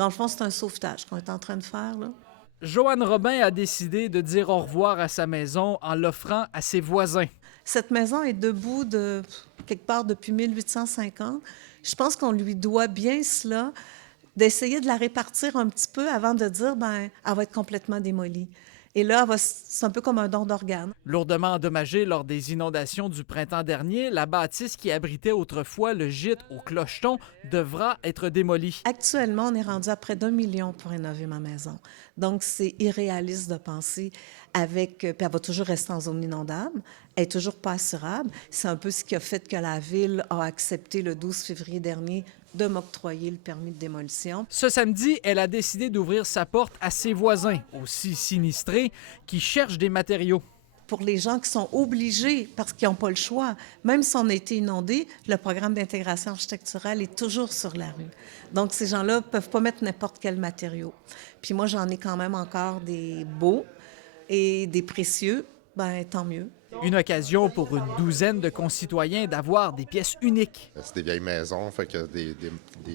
Dans le fond, c'est un sauvetage qu'on est en train de faire, là. Joanne Robin a décidé de dire au revoir à sa maison en l'offrant à ses voisins. Cette maison est debout de quelque part depuis 1850. Je pense qu'on lui doit bien cela, d'essayer de la répartir un petit peu avant de dire, ben, elle va être complètement démolie. Et là, c'est un peu comme un don d'organes. Lourdement endommagée lors des inondations du printemps dernier, la bâtisse qui abritait autrefois le gîte au Clocheton devra être démolie. Actuellement, on est rendu à près d'1 million pour rénover ma maison. Donc, c'est irréaliste de penser puis elle va toujours rester en zone inondable, elle n'est toujours pas assurable. C'est un peu ce qui a fait que la Ville a accepté le 12 février dernier de m'octroyer le permis de démolition. Ce samedi, elle a décidé d'ouvrir sa porte à ses voisins, aussi sinistrés, qui cherchent des matériaux. Pour les gens qui sont obligés, parce qu'ils n'ont pas le choix, même si on a été inondé, le programme d'intégration architecturale est toujours sur la rue. Donc, ces gens-là ne peuvent pas mettre n'importe quel matériau. Puis moi, j'en ai quand même encore des beaux et des précieux. Ben tant mieux. Une occasion pour une douzaine de concitoyens d'avoir des pièces uniques. C'est des vieilles maisons, fait que des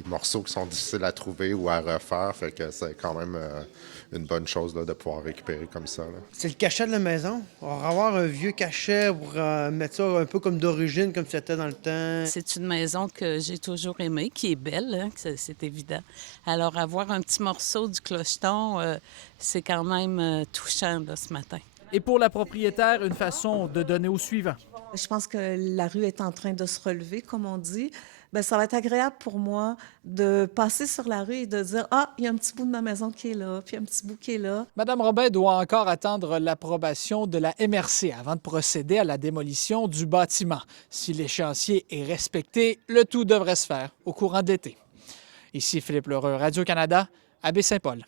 morceaux qui sont difficiles à trouver ou à refaire, fait que c'est quand même une bonne chose là, de pouvoir récupérer comme ça. Là. C'est le cachet de la maison. On va avoir un vieux cachet pour mettre ça un peu comme d'origine, comme c'était dans le temps. C'est une maison que j'ai toujours aimée, qui est belle, hein, c'est évident. Alors, avoir un petit morceau du clocheton, c'est quand même touchant là, ce matin. Et pour la propriétaire, une façon de donner au suivant. Je pense que la rue est en train de se relever, comme on dit. Bien, ça va être agréable pour moi de passer sur la rue et de dire « Ah, il y a un petit bout de ma maison qui est là, puis un petit bout qui est là. » Madame Robin doit encore attendre l'approbation de la MRC avant de procéder à la démolition du bâtiment. Si l'échéancier est respecté, le tout devrait se faire au courant de l'été. Ici Philippe Lheureux, Radio-Canada, à Baie-Saint-Paul.